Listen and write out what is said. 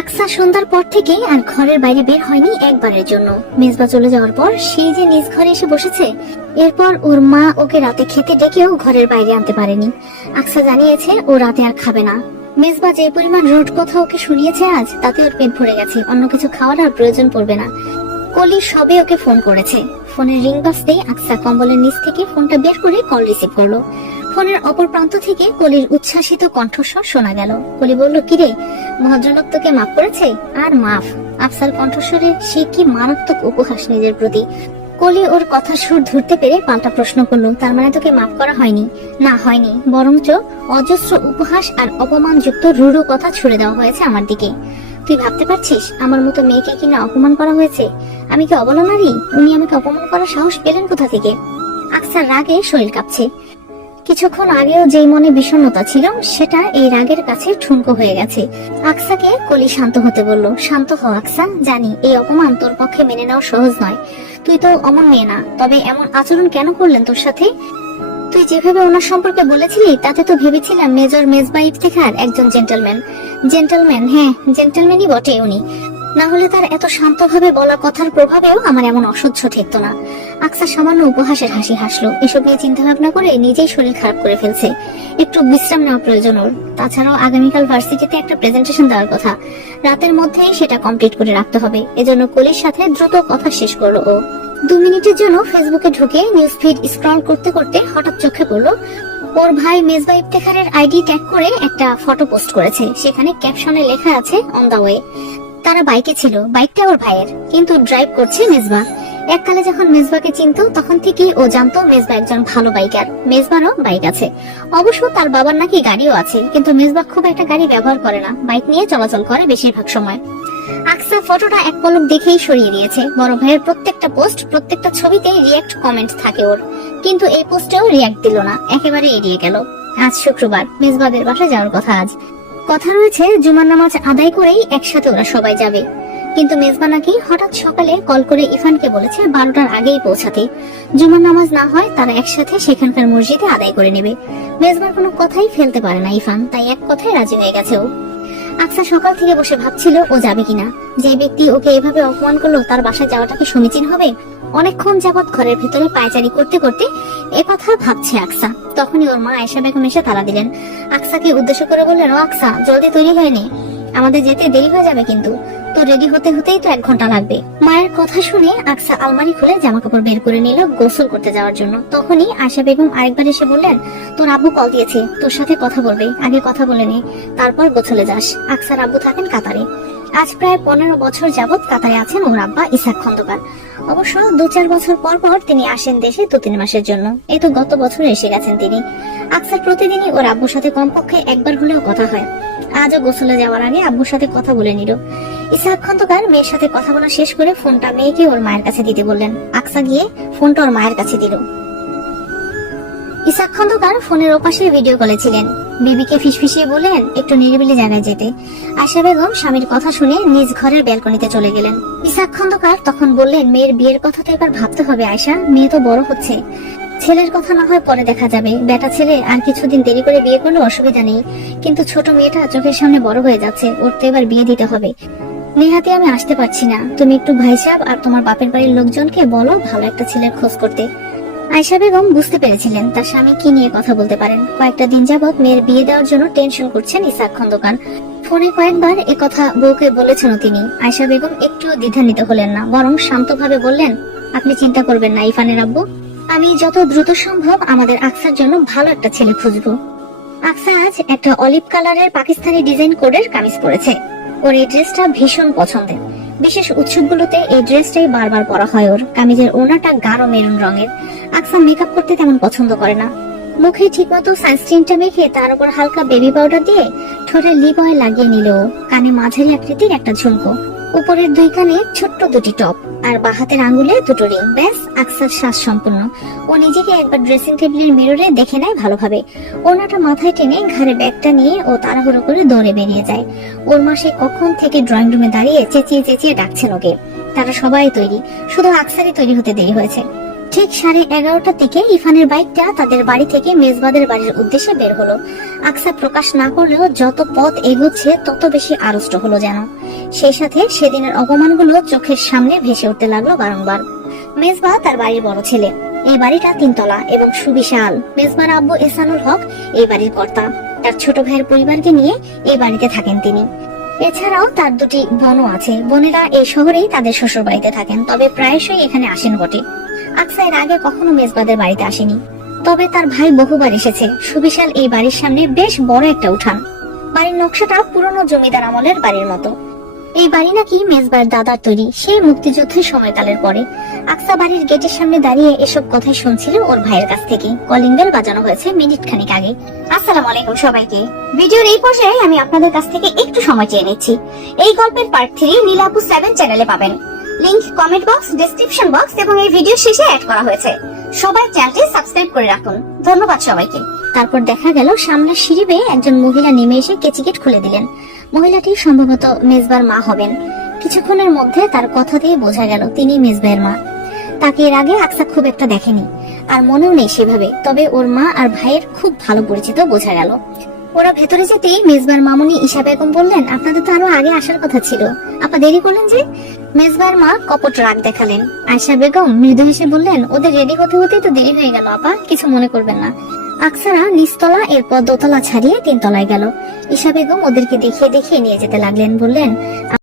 আকসা সন্ধ্যার পর থেকে আর ঘরের বাইরে বের হয়নি একবারের জন্য। মেজবা চলে যাওয়ার পর সেই যে নিজ ঘরে এসে বসেছে, এরপর ওর মা ওকে রাতে খেতে ডেকেও ঘরের বাইরে আনতে পারেনি। আকসা জানিয়েছে ও রাতে আর খাবে না। মেজবা যে পরিমাণ রোড কথা ওকে শুনিয়েছে আজ, তাতে ওর পেট ভরে গেছে, অন্য কিছু খাওয়ার আর প্রয়োজন পড়বে না। কলি সবে ওকে ফোন করেছে। ফোনের রিং বাজতেই আকসা কম্বলের নিচ থেকে ফোনটা বের করে কল রিসিভ করলো। ফোনের অপর প্রান্ত থেকে কলির উচ্ছ্বাসিত কণ্ঠস্বর শোনা গেল। কলি বলল, কিরে, ভদ্রলোক তোকে মাফ করেছে? আর মাফ? আফসার কণ্ঠস্বরে সে কি মারাত্মক উপহাস নিজের প্রতি। কলি ওর কথা সুর ধরতে পেরে পাল্টা প্রশ্ন করলো, তার মানে তোকে মাফ করা হয়নি? না, হয়নি, বরঞ্চ অজস্র উপহাস আর অপমানযুক্ত রূঢ় কথা ছুড়ে দেওয়া হয়েছে আমার দিকে। তুই ভাবতে পারছিস আমার মতো মেয়েকে কিনা অপমান করা হয়েছে? আমি কি অবলা নারী? উনি আমাকে অপমান করার সাহস পেলেন কোথা থেকে? আকসার রাগে শরীর কাঁপছে। কিছুক্ষণ আগেও যেই মনে বিষণ্ণতা ছিল, সেটা এই রাগের কাছে ঠুনকো হয়ে গেছে। আকসাকে কলি শান্ত হতে বলল। শান্ত হ আকসা, জানি এই অপমান তোর পক্ষে মেনে নেওয়া সহজ নয়। তুই তো অমন মেয়ে না, তবে এমন আচরণ কেন করলেন তোর সাথে? তুই যেভাবে ওনার সম্পর্কে বলেছিলি, তাতে তো ভেবেছিলাম মেজর মেজবা ইফতেখার একজন জেন্টলম্যান। জেন্টলম্যান? হ্যাঁ, জেন্টলম্যানই বটে উনি। না হলে তার এত শান্তভাবে বলা কথার প্রভাবেও আমার এমন অসহ্য ঠেকত না। আকসা সামান্য উপহাসের হাসি হাসলো। এসব নিয়ে চিন্তা ভাবনা করে নিজেই শরীর খারাপ করে ফেলছে, একটু বিশ্রাম নেওয়া প্রয়োজন ওর। তাছাড়াও আগামীকাল ভার্সিটিতে একটা প্রেজেন্টেশন দেওয়ার কথা, রাতের মধ্যেই সেটা কমপ্লিট করে রাখতে হবে। এজন্য কলির সাথে দ্রুত কথা শেষ করলো ও। 2 মিনিটের জন্য ফেসবুকে ঢুকে নিউজ ফিড স্ক্রল করতে করতে হঠাৎ চোখে পড়লো ওর ভাই মেজবা ইফতেখারের আইডি ট্যাগ করে একটা ফটো পোস্ট করেছে। সেখানে ক্যাপশনে লেখা আছে, অন দা ওয়ে। তারা বাইকে ছিল, বাইকটা ওর ভাইয়ের, কিন্তু ড্রাইভ করছে মেজবা। এককালে যখন মেজবাকে চিনতো, তখন থেকেই ও জানতো মেজবা একজন ভালো বাইকার। মেজবারও বাইক আছে, অবশ্য তার বাবার নাকি গাড়িও আছে, কিন্তু মেজবা খুব একটা গাড়ি ব্যবহার করে না, বাইক নিয়ে চলাচল করে বেশিরভাগ সময়। আকসা ফটোটা এক পলক দেখেই সরিয়ে দিয়েছে। বড় ভাইয়ের প্রত্যেকটা পোস্ট, প্রত্যেকটা ছবিতেই রিয়াক্ট কমেন্ট থাকে ওর, কিন্তু এই পোস্টেও রিয়াক্ট দিল না, একেবারে এড়িয়ে গেল। আজ শুক্রবার, মেজবাদের বাসায় যাওয়ার কথা। আজ কথা রয়েছে জুমার নামাজ আদায় করেই একসাথে ওরা সবাই যাবে, কিন্তু মেজবা নাকি হঠাৎ সকালে কল করে ইফানকে বলেছে 12টার আগেই পৌঁছাতে। জুমার নামাজ না হয় তারা একসাথে সেখানকার মসজিদে আদায় করে নেবে। মেজবার কোনো কথাই ফেলতে পারে না ইফান, তাই এক কথায় রাজি হয়ে গেছে ও। আকসা সকাল থেকে বসে ভাবছিল ও যাবে কিনা। যে ব্যক্তি ওকে এভাবে অপমান করলো, তার বাসায় যাওয়াটা কি সমীচীন হবে? অনেকক্ষণ যাবৎ ঘরের ভেতরে পায়চারি করতে করতে একথা ভাবছে আকসা। তখনই ওর মা আয়েশা বেগম এসে তালা দিলেন। আকসাকে উদ্দেশ্য করে বললেন, ও আকসা, জলদি তৈরি হয়ে নে, আমাদের যেতে দেরি হয়ে যাবে কিন্তু। তো রেডি হতে হতেই তো 1 ঘন্টা লাগবে। মায়ের কথা শুনে আকসা আলমারি খুলে জামা কাপড় বের করে নিল গোসল করতে যাওয়ার জন্য। তখনই আয়েশা বেগম আরেকবার এসে বললেন, তোর আব্বু কল দিয়েছে, তোর সাথে কথা বলবে, আগে কথা বলে নে, তারপর গোসলে যাস। আকসার আব্বু থাকেন কাতারে। আজ প্রায় 15 বছর যাবৎ কাতারে আছেন ওর আব্বা ইসাক খন্দকার। অবশ্য 2-4 বছর পর পর তিনি আসেন দেশে 2-3 মাসের জন্য। এই তো গত বছর এসে গেছেন তিনি। আকসার প্রতিদিনই ওর আব্বুর সাথে কমপক্ষে একবার হলেও কথা হয়। আজও গোসলে যাওয়ার আগে আব্বুর সাথে কথা বলে নিল। ইসাক খন্দকার মেয়ের সাথে কথা বলা শেষ করে ফোনটা মেয়েকে ওর মায়ের কাছে দিতে বললেন। আকসা গিয়ে ফোনটা ওর মায়ের কাছে দিল। ইসাক খন্দকার ফোনের ওপাশে ভিডিও কলে ছিলেন। বিবিকে ফিসফিসিয়ে বললেন একটু নিরিবিলি জায়গায় যেতে। আয়েশা বেগম স্বামীর কথা শুনে নিজ ঘরের ব্যালকনিতে চলে গেলেন। ইসাক খন্দকার তখন বললেন, মেয়ের বিয়ের কথা তো এবার ভাবতে হবে আয়েশা, মেয়ে তো বড় হচ্ছে। ছেলের কথা না হয় পরে দেখা যাবে, বেটা ছেলে আর কিছুদিন দেরি করে বিয়ে করলে অসুবিধা নেই, কিন্তু ছোট মেয়েটা চোখের সামনে বড় হয়ে যাচ্ছে, ওর তো এবার বিয়ে দিতে হবে। নেহাতি আমি আসতে পারছি না, তুমি একটু ভাই সাহেব আর তোমার বাপের বাড়ির লোকজনকে বলো ভালো একটা ছেলের খোঁজ করতে। আয়েশা বেগম বুঝতে পেরেছিলেন তার স্বামী কি নিয়ে কথা বলতে পারেন। কয়েকটা দিন যাবৎ মেয়ের বিয়ে দেওয়ার জন্য টেনশন করছেন ইসাক খন্দকার। ফোনে কয়েকবার একথা বউকে বলেছেন তিনি। আয়েশা বেগম একটুও দ্বিধান্বিত হলেন না, বরং শান্তভাবে বললেন, আপনি চিন্তা করবেন না ইফানের আব্বু, আমি যত দ্রুত সম্ভব আমাদের আকসার জন্য ভালো একটা ছেলে খুঁজবো। আকসা আজ একটা অলিভ কালারের পাকিস্তানি ডিজাইন কোডের কামিজ পরেছে। ওর এই ড্রেসটা ভীষণ পছন্দের। বিশেষ উৎসবগুলোতে এই ড্রেসটাই বারবার পরা হয় ওর। কামিজের ওড়নাটা গাঢ় মেরুন রঙের। আকসা মেকআপ করতে তেমন পছন্দ করে না। মুখে ঠিকমতো সানস্ক্রিনটা মেখে তার উপর হালকা বেবি পাউডার দিয়ে ঠোঁটে লিপ অয়েল লাগিয়ে নিল। কানে মাঝারি আকৃতির একটা ঝুমকো, উপরের 2 কানে ছোট্ট 2টি টপ, আর বাঁ হাতের আঙ্গুলে 2টো রিং। ব্যাস, আকসার সাজ সম্পূর্ণ। ও নিজেকে একবার ড্রেসিং টেবিলের মিররে দেখে নেয় ভালোভাবে। ওনাটা মাথায় টেনে ঘাড়ে ব্যাগটা নিয়ে ও তাড়াহুড়ো করে দৌড়ে বেরিয়ে যায়। ওর মা সে কখন থেকে ড্রয়িং রুমে দাঁড়িয়ে চেঁচিয়ে চেঁচিয়ে ডাকছেন ওকে। তারা সবাই তৈরি, শুধু আকসারই তৈরি হতে দেরি হয়েছে। ঠিক 11:30টার দিকে ইরফানের বাইকটা তাদের বাড়ি থেকে মেজবাদের বাড়ির উদ্দেশ্যে বের হলো। আকসা প্রকাশ না করলেও যত পথ এগোচ্ছে তত বেশি আড়ষ্ট হলো যেন। সেই সাথে সেদিনের অপমানগুলো চোখের সামনে ভেসে উঠতে লাগলো বারংবার। মেজবা তার বাড়ির বড় ছেলে। এই বাড়িটা 3 তলা এবং সুবিশাল। মেজবার আব্বু এহসানুল হক এই বাড়ির কর্তা। তার ছোট ভাইয়ের পরিবারকে নিয়ে এই বাড়িতে থাকেন তিনি। এছাড়াও তার 2টি বোনও আছে। বোনেরা এই শহরেই তাদের শ্বশুর বাড়িতে থাকেন, তবে প্রায়শই এখানে আসেন বটে। আকসা এর আগে কখনো মেজবাদের বাড়িতে আসেনি, তবে তার ভাই বহুবার এসেছে। সুবিশাল এই বাড়ির সামনে বেশ বড় একটা উঠান। বাড়ির নকশাটা পুরনো জমিদার আমলের বাড়ির মতো। এই বাড়ি নাকি মেজবার দাদার তৈরি, সেই মুক্তিযুদ্ধের সময়কালের পরে। আকসা বাড়ির গেটের সামনে দাঁড়িয়ে এসব কথাই শুনছিল ওর ভাইয়ের কাছ থেকে। কলিং বেল বাজানো হয়েছে মিনিট খানিক আগে। আসসালামু আলাইকুম সবাইকে। ভিডিওর এই পর্যায়ে আমি আপনাদের কাছ থেকে একটু সময় চেয়ে নিচ্ছি। এই গল্পের পার্ট 3 নীলাপু 7 চ্যানেলে পাবেন। Link comment box, description box এবং এই ভিডিও শেষে অ্যাড করা হয়েছে। সবাই চ্যানেলটি সাবস্ক্রাইব করে রাখুন। ধন্যবাদ সবাইকে। তারপর দেখা গেল সামনের সিঁড়ি বেয়ে একজন মহিলা নেমে এসে কেচিকেট খুলে দিলেন। মহিলাটি সম্ভবত মেজবার মা হবেন। কিছুক্ষণের মধ্যে তার কথা দিয়ে বোঝা গেল তিনি মেজবার মা। তাকে এর আগে আকসা খুব একটা দেখেনি, আর মনেও নেই সেভাবে। তবে ওর মা আর ভাইয়ের খুব ভালো পরিচিত বোঝা গেল। ওরা ভেতরে যেতেই মেজবার মামুনি ঈশা বেগম বললেন, আপনাদের তো আরো আগে আসার কথা ছিল, আপা দেরি করলেন যে? মেজবার মা কপট রাগ দেখালেন। আয়েশা বেগম মৃদু হেসে বললেন, ওদের রেডি হতে হতেই তো দেরি হয়ে গেল আপা, কিছু মনে করবেন না। আকসারা নিচতলা এরপর দোতলা ছাড়িয়ে 3 তলায় গেল। ঈশা বেগম ওদেরকে দেখিয়ে দেখিয়ে নিয়ে যেতে লাগলেন। বললেন,